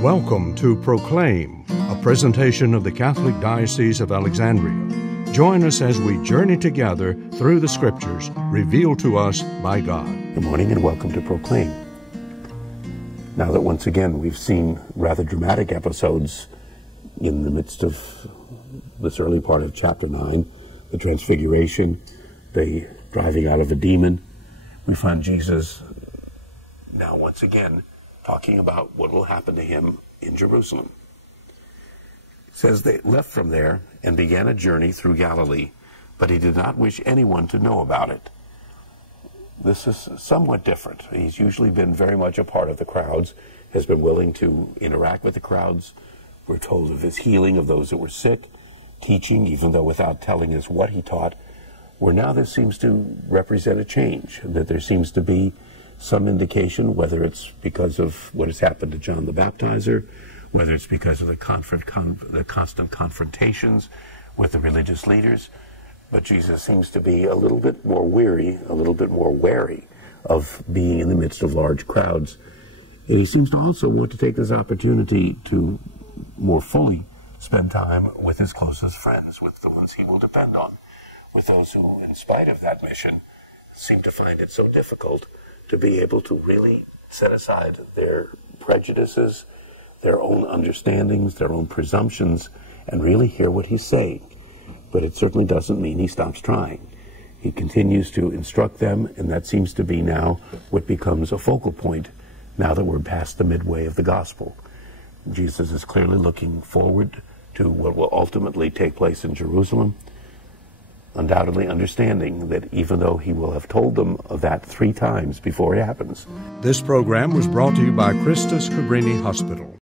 Welcome to Proclaim, a presentation of the Catholic Diocese of Alexandria. Join us as we journey together through the Scriptures revealed to us by God. Good morning and welcome to Proclaim. Now that once again we've seen rather dramatic episodes in the midst of this early part of chapter 9, the Transfiguration, the driving out of a demon, we find Jesus now once again talking about what will happen to him in Jerusalem. It says they left from there and began a journey through Galilee, but he did not wish anyone to know about it. This is somewhat different. He's usually been very much a part of the crowds, has been willing to interact with the crowds. We're told of his healing of those that were sick, teaching, even though without telling us what he taught, where now this seems to represent a change, that there seems to be some indication, whether it's because of what has happened to John the Baptizer, whether it's because of the constant confrontations with the religious leaders, but Jesus seems to be a little bit more weary, a little bit more wary of being in the midst of large crowds. And he seems to also want to take this opportunity to more fully spend time with his closest friends, with the ones he will depend on, with those who, in spite of that mission, seem to find it so difficult to be able to really set aside their prejudices, their own understandings, their own presumptions, and really hear what he's saying. But it certainly doesn't mean he stops trying. He continues to instruct them, and that seems to be now what becomes a focal point now that we're past the midway of the gospel. Jesus is clearly looking forward to what will ultimately take place in Jerusalem, undoubtedly understanding that even though he will have told them of that 3 times before it happens. This program was brought to you by Christus Cabrini Hospital.